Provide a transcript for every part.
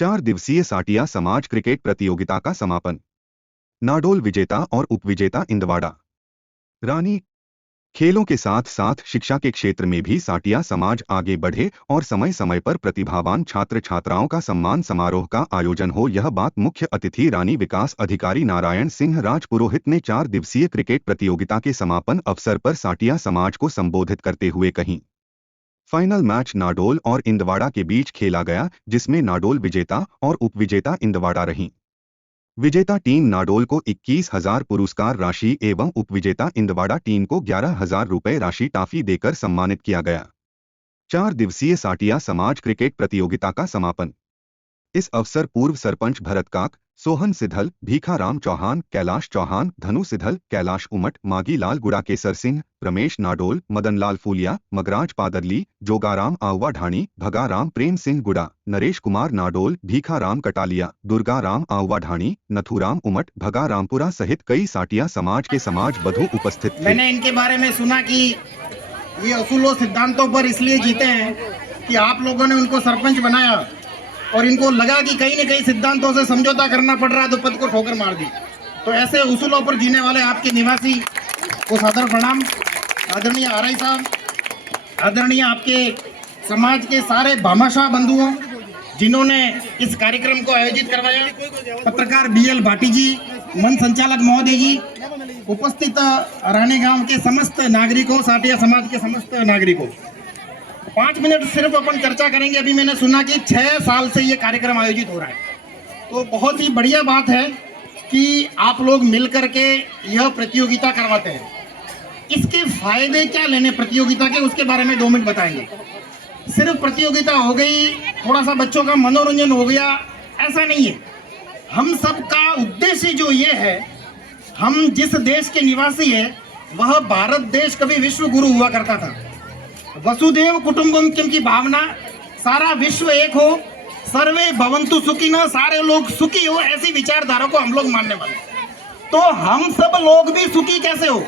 4 दिवसीय साटिया समाज क्रिकेट प्रतियोगिता का समापन। नाडोल विजेता और उपविजेता इंदवाड़ा रानी। खेलों के साथ साथ शिक्षा के क्षेत्र में भी साटिया समाज आगे बढ़े और समय समय पर प्रतिभावान छात्र छात्राओं का सम्मान समारोह का आयोजन हो, यह बात मुख्य अतिथि रानी विकास अधिकारी नारायण सिंह राजपुरोहित ने 4 दिवसीय क्रिकेट प्रतियोगिता के समापन अवसर पर साटिया समाज को संबोधित करते हुए कही। फाइनल मैच नाडोल और इंदवाड़ा के बीच खेला गया, जिसमें नाडोल विजेता और उपविजेता इंदवाड़ा रही। विजेता टीम नाडोल को 21,000 पुरस्कार राशि एवं उपविजेता इंदवाड़ा टीम को 11,000 रुपए राशि टाफी देकर सम्मानित किया गया। 4 दिवसीय साटिया समाज क्रिकेट प्रतियोगिता का समापन। इस अवसर पूर्व सरपंच भरत काक, सोहन सिद्धल, भीखाराम चौहान, कैलाश चौहान, धनु सिद्धल, कैलाश उमट, मागी लाल गुड़ा, केसर सिंह, रमेश नाडोल, मदनलाल फूलिया, मगराज पादरली, जोगाराम आउवा ढाणी, भगाराम प्रेम सिंह गुड़ा, नरेश कुमार नाडोल, भीखाराम कटालिया, दुर्गाराम आउवा ढाणी, नथुराम उमट, भगारामपुरा सहित कई साटिया समाज के समाज बधु उपस्थित थे। मैंने इनके बारे में सुना कि ये असूलों सिद्धांतों पर इसलिए जीते हैं कि आप लोगों ने उनको सरपंच बनाया और इनको लगा कि कहीं न कहीं सिद्धांतों से समझौता करना पड़ रहा है तो पद को ठोकर मार दी। तो ऐसे उसूलों पर जीने वाले आपके निवासी को सादर प्रणाम। आदरणीय आरआई साहब, आदरणीय आपके समाज के सारे भामाशाह बंधुओं जिन्होंने इस कार्यक्रम को आयोजित करवाया, पत्रकार BL भाटी जी, मंच संचालक महोदय जी, उपस्थित रानी गांव के समस्त नागरिकों, साटिया समाज के समस्त नागरिकों, 5 मिनट सिर्फ अपन चर्चा करेंगे। अभी मैंने सुना कि 6 साल से ये कार्यक्रम आयोजित हो रहा है, तो बहुत ही बढ़िया बात है कि आप लोग मिल करके यह प्रतियोगिता करवाते हैं। इसके फायदे क्या लेने प्रतियोगिता के, उसके बारे में 2 मिनट बताएंगे। सिर्फ प्रतियोगिता हो गई, थोड़ा सा बच्चों का मनोरंजन हो गया, ऐसा नहीं है। हम सबका उद्देश्य जो ये है, हम जिस देश के निवासी है वह भारत देश कभी विश्व गुरु हुआ करता था। वसुदेव कुटुंबकम की भावना, सारा विश्व एक हो, सर्वे भवन्तु सुखिनः, सारे लोग सुखी हो, ऐसी विचारधारा को हम लोग मानने वाले। तो हम सब लोग भी सुखी कैसे हो,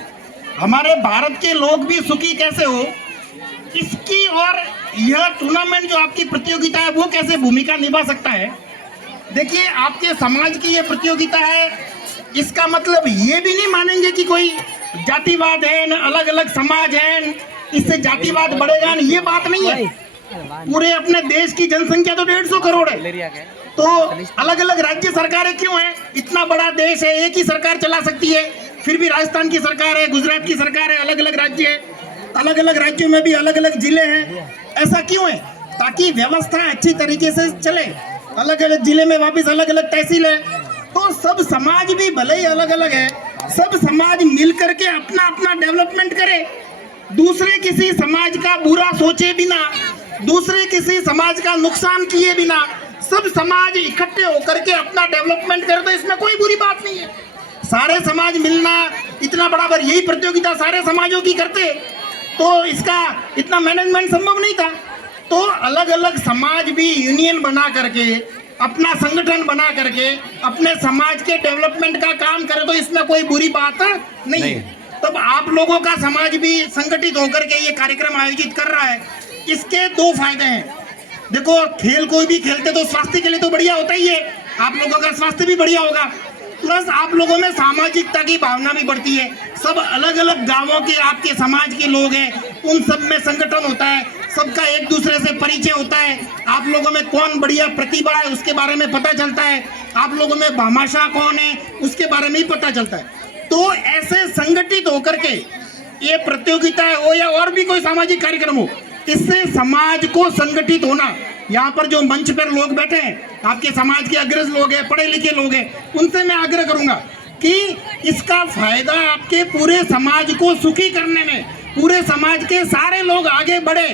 हमारे भारत के लोग भी सुखी कैसे हो, इसकी और यह टूर्नामेंट जो आपकी प्रतियोगिता है वो कैसे भूमिका निभा सकता है। देखिए, आपके समाज की ये प्रतियोगिता है, इसका मतलब ये भी नहीं मानेंगे कि कोई जातिवाद है, न अलग अलग समाज है, इससे जातिवाद बढ़ेगा, ये बात नहीं है। पूरे अपने देश की जनसंख्या तो 150 करोड़ है, तो अलग अलग राज्य सरकारें क्यों हैं? इतना बड़ा देश है, एक ही सरकार चला सकती है, फिर भी राजस्थान की सरकार है, गुजरात की सरकार है, अलग अलग राज्य है, अलग अलग राज्यों में भी अलग अलग जिले हैं। ऐसा क्यों है? ताकि व्यवस्था अच्छी तरीके से चले। अलग अलग जिले में वापिस अलग अलग तहसील है, तो सब समाज भी भले ही अलग अलग है, सब समाज मिल करके अपना अपना डेवलपमेंट करे, दूसरे किसी समाज का बुरा सोचे बिना, दूसरे किसी समाज का नुकसान किए बिना सब समाज इकट्ठे होकर के अपना डेवलपमेंट करे, तो इसमें कोई बुरी बात नहीं है। सारे समाज मिलना इतना बराबर, यही प्रतियोगिता सारे समाजों की करते तो इसका इतना मैनेजमेंट संभव नहीं था। तो अलग अलग समाज भी यूनियन बना करके, अपना संगठन बना करके अपने समाज के डेवलपमेंट का काम करे, तो इसमें कोई बुरी बात नहीं है। तब आप लोगों का समाज भी संगठित होकर के ये कार्यक्रम आयोजित कर रहा है, इसके 2 फायदे हैं। देखो, खेल कोई भी खेलते तो स्वास्थ्य के लिए तो बढ़िया होता ही है, आप लोगों का स्वास्थ्य भी बढ़िया होगा, प्लस आप लोगों में सामाजिकता की भावना भी बढ़ती है। सब अलग अलग गांवों के आपके समाज के लोग हैं, उन सब में संगठन होता है, सबका एक दूसरे से परिचय होता है, आप लोगों में कौन बढ़िया प्रतिभा है उसके बारे में पता चलता है, आप लोगों में भामाशाह कौन है उसके बारे में ही पता चलता है। तो ऐसे संगठित होकर के ये प्रतियोगिता हो या और भी कोई सामाजिक कार्यक्रम हो, इससे समाज को संगठित होना। यहाँ पर जो मंच पर लोग बैठे हैं, आपके समाज के अग्रज लोग हैं, पढ़े लिखे लोग हैं, उनसे मैं आग्रह करूंगा कि इसका फायदा आपके पूरे समाज को सुखी करने में, पूरे समाज के सारे लोग आगे बढ़े,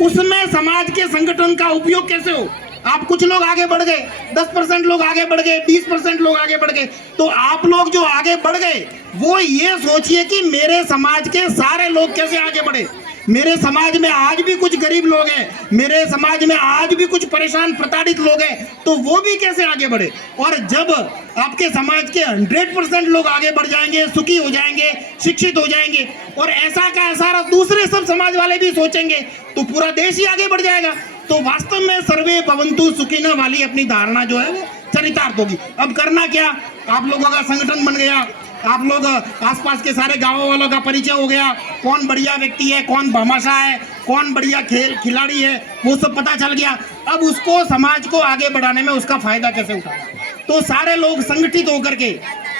उसमें समाज के संगठन का उपयोग कैसे हो। आप कुछ लोग आगे बढ़ गए, 10% लोग आगे बढ़ गए, 20% लोग आगे बढ़ गए, तो आप लोग जो आगे बढ़ गए वो ये सोचिए कि मेरे समाज के सारे लोग कैसे आगे बढ़े। मेरे समाज में आज भी कुछ गरीब लोग हैं, मेरे समाज में आज भी कुछ परेशान प्रताड़ित लोग हैं, तो वो भी कैसे आगे बढ़े। और जब आपके समाज के 100% लोग आगे बढ़ जाएंगे, सुखी हो जाएंगे, शिक्षित हो जाएंगे, और ऐसा का ऐसा दूसरे सब समाज वाले भी सोचेंगे, तो पूरा देश ही आगे बढ़ जाएगा। तो वास्तव में सर्वे भवन्तु सुखिनः वाली अपनी धारणा जो है वो चरितार्थ होगी। अब करना क्या, आप लोगों का संगठन बन गया, आप लोग आसपास के सारे गांवों वालों का परिचय हो गया, कौन बढ़िया व्यक्ति है, कौन भामाशाह है, कौन बढ़िया खिलाड़ी है, वो सब पता चल गया। अब उसको समाज को आगे बढ़ाने में उसका फायदा कैसे उठाना, तो सारे लोग संगठित होकर के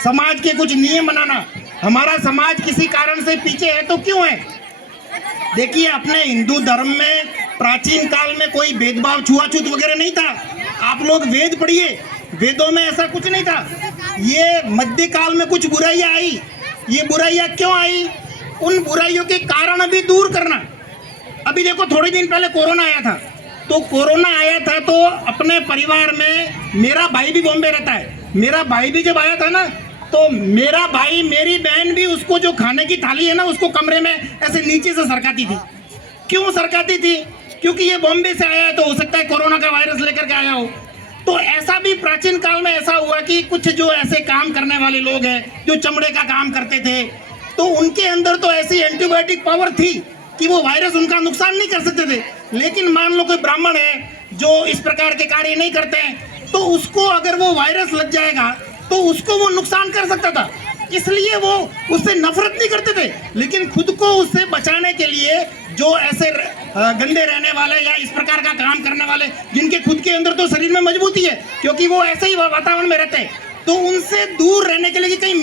समाज के कुछ नियम बनाना। हमारा समाज किसी कारण से पीछे है तो क्यों है? देखिए, अपने हिंदू धर्म में प्राचीन काल में कोई भेदभाव छुआछूत वगैरह नहीं था। आप लोग वेद पढ़िए, वेदों में ऐसा कुछ नहीं था। ये मध्य काल में कुछ बुराइयां आई। ये बुराइयां क्यों आई? उन बुराइयों के कारण अभी दूर करना। अभी देखो, थोड़े दिन पहले कोरोना आया था, तो कोरोना आया था तो अपने परिवार में मेरा भाई भी बॉम्बे रहता है। मेरा भाई भी जब आया था ना, तो मेरा भाई, मेरी बहन भी उसको जो खाने की थाली है ना, उसको कमरे में ऐसे नीचे से सरकाती थी। क्यों सरकाती थी? क्योंकि ये बॉम्बे से आया है, तो हो सकता है कोरोना का वायरस लेकर के आया हो। तो ऐसा भी प्राचीन काल में ऐसा हुआ कि कुछ जो ऐसे काम करने वाले लोग हैं, जो चमड़े का काम करते थे, तो उनके अंदर तो ऐसी एंटीबायोटिक पावर थी कि वो वायरस उनका नुकसान नहीं कर सकते थे। लेकिन मान लो कोई ब्राह्मण है जो इस प्रकार के कार्य नहीं करते हैं, तो उसको अगर वो वायरस लग जाएगा तो उसको वो नुकसान कर सकता था। इसलिए वो उससे नफरत नहीं करते थे, लेकिन खुद को उससे बचाने के लिए जो ऐसे गंदे रहने वाले या इस प्रकार का काम करने वाले, जिनके खुद के अंदर तो शरीर में मजबूती है क्योंकि वो ऐसे ही वातावरण में रहते हैं, तो उनसे दूर रहने के लिए कि कहीं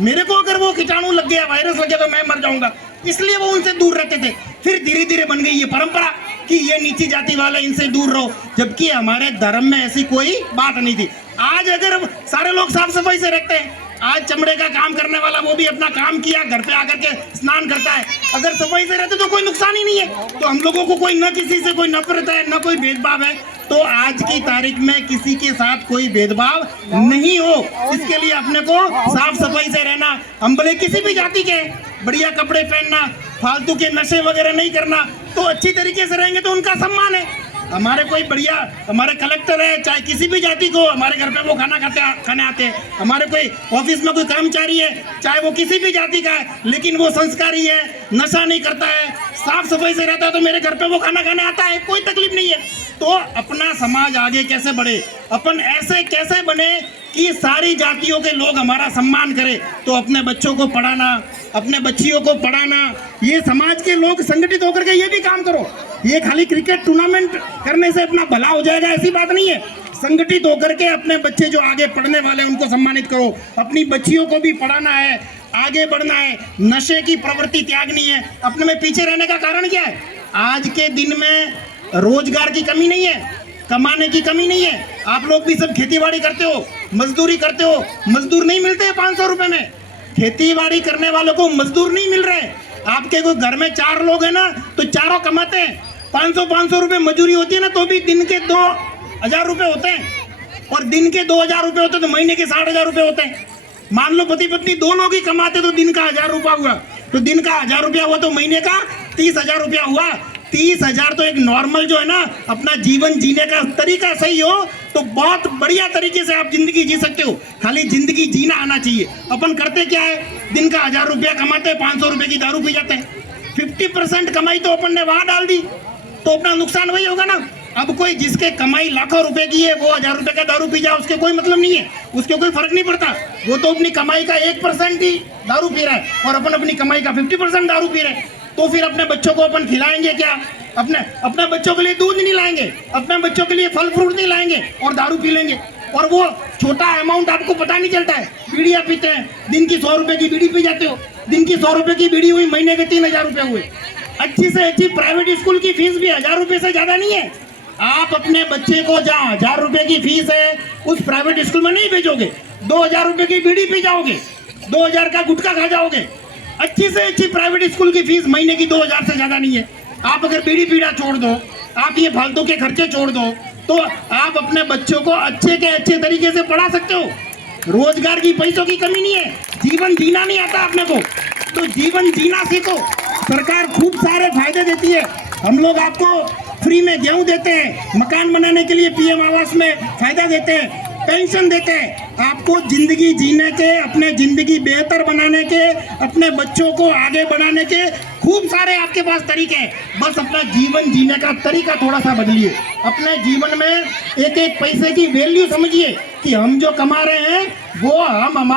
मेरे को अगर वो कीटाणु लग गया, वायरस लग गया तो मैं मर जाऊंगा, इसलिए वो उनसे दूर रहते थे। फिर धीरे धीरे बन गई ये परंपरा कि ये नीची जाति वाले, इनसे दूर रहो, जबकि हमारे धर्म में ऐसी कोई बात नहीं थी। आज अगर सारे लोग साफ सफाई से रखते हैं, आज चमड़े का काम करने वाला वो भी अपना काम किया, घर पे आकर के स्नान करता है, अगर सफाई से रहते तो कोई नुकसान ही नहीं है। तो हम लोगों को कोई, न किसी से कोई नफरत है, न कोई भेदभाव है। तो आज की तारीख में किसी के साथ कोई भेदभाव नहीं हो, इसके लिए अपने को साफ सफाई से रहना, हम भले किसी भी जाति के, बढ़िया कपड़े पहनना, फालतू के नशे वगैरह नहीं करना, तो अच्छी तरीके से रहेंगे तो उनका सम्मान है। हमारे कोई बढ़िया, हमारे कलेक्टर है, चाहे किसी भी जाति को, हमारे घर पे वो खाने आते हैं। हमारे कोई ऑफिस में कोई कर्मचारी है, चाहे वो किसी भी जाति का है, लेकिन वो संस्कारी है, नशा नहीं करता है, साफ सफाई से रहता है, तो मेरे घर पे वो खाना खाने आता है, कोई तकलीफ नहीं है। तो अपना समाज आगे कैसे बढ़े, अपन ऐसे कैसे बने कि सारी जातियों के लोग हमारा सम्मान करें, तो अपने बच्चों को पढ़ाना, अपने बच्चियों को पढ़ाना, ये समाज के लोग संगठित होकर के ये भी काम करो। ये खाली क्रिकेट टूर्नामेंट करने से अपना भला हो जाएगा ऐसी बात नहीं है। संगठित होकर के अपने बच्चे जो आगे पढ़ने वाले हैं उनको सम्मानित करो, अपनी बच्चियों को भी पढ़ाना है, आगे बढ़ना है, नशे की प्रवृत्ति त्यागनी है। अपने में पीछे रहने का कारण क्या है? आज के दिन में रोजगार की कमी नहीं है, कमाने की कमी नहीं है। आप लोग भी सब खेतीबाड़ी करते हो, मजदूरी करते हो, मजदूर नहीं मिलते 500 रुपए में। खेतीबाड़ी करने वालों को मजदूर नहीं मिल रहे। आपके कोई घर में 4 लोग हैं ना, तो चारों कमाते हैं, 500 रुपए मजदूरी होती है ना, तो भी दिन के 2000 रुपए होते हैं, और दिन के 2000 रुपए होते तो महीने के 60,000 रुपए होते हैं। मान लो पति पत्नी 2 लोग ही कमाते तो दिन का 1000 रुपया हुआ, तो दिन का 1000 रुपया हुआ तो महीने का 30,000 रुपया हुआ। 30,000 तो एक नॉर्मल जो है ना, अपना जीवन जीने का तरीका सही हो तो बहुत बढ़िया तरीके से आप जिंदगी जी सकते हो। खाली जिंदगी जीना आना चाहिए। अपन करते क्या है, दिन का 1000 रुपया कमाते हैं, 500 रुपए की दारू पी जाते हैं। 50% कमाई तो अपन ने वहां डाल दी, तो अपना नुकसान वही होगा ना। अब कोई जिसके कमाई लाखों रुपए की है, वो 1000 रुपए का दारू पी जाए, उसके कोई मतलब नहीं है, उसके कोई फर्क नहीं पड़ता। वो तो अपनी कमाई का 1% ही दारू पी रहा है, और अपन अपनी कमाई का 50% दारू पी रहे हैं। तो फिर अपने बच्चों को अपन खिलाएंगे क्या? अपने बच्चों के लिए दूध नहीं लाएंगे, अपने बच्चों के लिए फल फ्रूट नहीं लाएंगे, और दारू पी लेंगे। और वो छोटा अमाउंट आपको पता नहीं चलता है, बीड़ियाँ पीते हैं, दिन की 100 रुपए की बीड़ी पी जाते हो, दिन की 100 रुपए की बीड़ी हुई, महीने के 3000 रुपए हुए। अच्छी से अच्छी प्राइवेट स्कूल की फीस भी 1000 रुपए से ज्यादा नहीं है। आप अपने बच्चे को जहाँ 1000 रुपए की फीस है, उस प्राइवेट स्कूल में नहीं भेजोगे, 2000 रुपए की बीड़ी पी जाओगे, 2000 का गुटखा खा जाओगे। अच्छी से अच्छी प्राइवेट स्कूल की फीस महीने की 2000 से ज्यादा नहीं है। आप अगर बीड़ी पीड़ा छोड़ दो, आप ये फालतू के खर्चे छोड़ दो, तो आप अपने बच्चों को अच्छे के अच्छे तरीके से पढ़ा सकते हो। रोजगार की, पैसों की कमी नहीं है। जीवन जीना नहीं आता अपने को, तो जीवन जीना सीखो। सरकार खूब सारे फायदे देती है। हम लोग आपको फ्री में गेहूं देते हैं, मकान बनाने के लिए पीएम आवास में फायदा देते हैं, पेंशन देते हैं। आपको जिंदगी जीने के, अपने जिंदगी बेहतर बनाने के, अपने बच्चों को आगे बढ़ाने के खूब सारे आपके पास तरीके हैं, बस अपना जीवन जीने का तरीका थोड़ा सा बदलिए। अपने जीवन में एक एक पैसे की वैल्यू समझिए कि हम जो कमा रहे हैं वो हम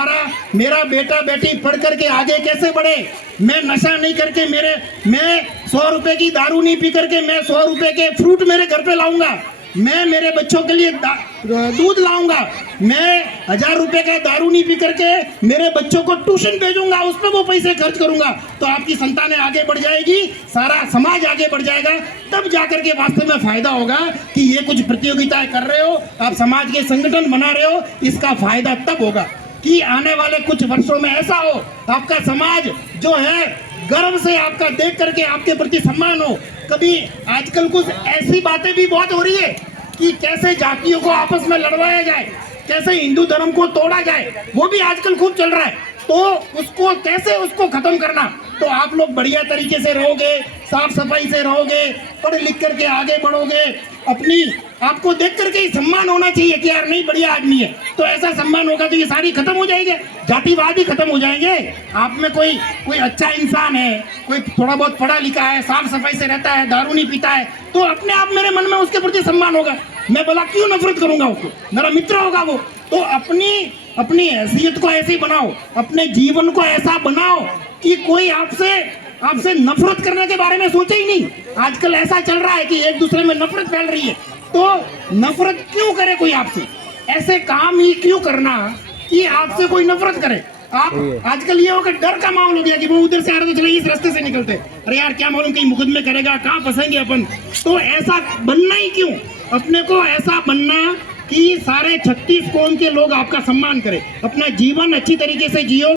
मेरा बेटा बेटी पढ़ करके आगे कैसे बढ़े। मैं नशा नहीं करके मैं 100 रुपए की दारू नहीं पी करके मैं 100 रुपए के फ्रूट मेरे घर पे लाऊंगा। मैं मेरे बच्चों के लिए दूध लाऊंगा। मैं 1000 रुपए का दारू नहीं पी करके मेरे बच्चों को ट्यूशन भेजूंगा, उस पर वो पैसे खर्च करूंगा। तो आपकी संतानें आगे बढ़ जाएगी, सारा समाज आगे बढ़ जाएगा। तब जाकर के वास्तव में फायदा होगा कि ये कुछ प्रतियोगिताएं कर रहे हो, आप समाज के संगठन बना रहे हो, इसका फायदा तब होगा कि आने वाले कुछ वर्षों में ऐसा हो आपका समाज जो है गर्व से आपका देख करके आपके प्रति सम्मान हो। कभी आजकल कुछ ऐसी बातें भी बहुत हो रही है कि कैसे जातियों को आपस में लड़वाया जाए, कैसे हिंदू धर्म को तोड़ा जाए, वो भी आजकल खूब चल रहा है। तो उसको खत्म करना, तो आप लोग बढ़िया तरीके से रहोगे, साफ सफाई से रहोगे, पढ़ लिख करके आगे बढ़ोगे। आपको देख करके ही सम्मान होना चाहिए कि यार नहीं बढ़िया आदमी है, तो ऐसा सम्मान होगा तो ये सारी खत्म हो जाएंगे, जातिवाद ही खत्म हो जाएंगे। आप में कोई अच्छा इंसान है, कोई थोड़ा बहुत पढ़ा लिखा है, साफ सफाई से रहता है, दारू नहीं पीता है, तो अपने आप मेरे मन में उसके प्रति सम्मान होगा। मैं भला क्यों नफरत करूंगा उसको, मेरा मित्र होगा वो। तो अपनी हैसियत को ऐसी बनाओ, अपने जीवन को ऐसा बनाओ कि कोई आपसे नफरत करने के बारे में सोचे ही नहीं। आजकल ऐसा चल रहा है कि एक दूसरे में नफरत फैल रही है, तो नफरत क्यों करे कोई आपसे, ऐसे काम ही क्यों करना कि आपसे कोई नफरत करे। आप आजकल ये होकर डर का माहौल हो गया कि वो उधर से आ रहे तो चले इस रास्ते से निकलते, अरे यार क्या मालूम कहीं मुकदमे करेगा, कहाँ फंसेंगे अपन। तो ऐसा बनना ही क्यों, अपने को ऐसा बनना कि सारे 36 कौम के लोग आपका सम्मान करें, अपना जीवन अच्छी तरीके से जियो।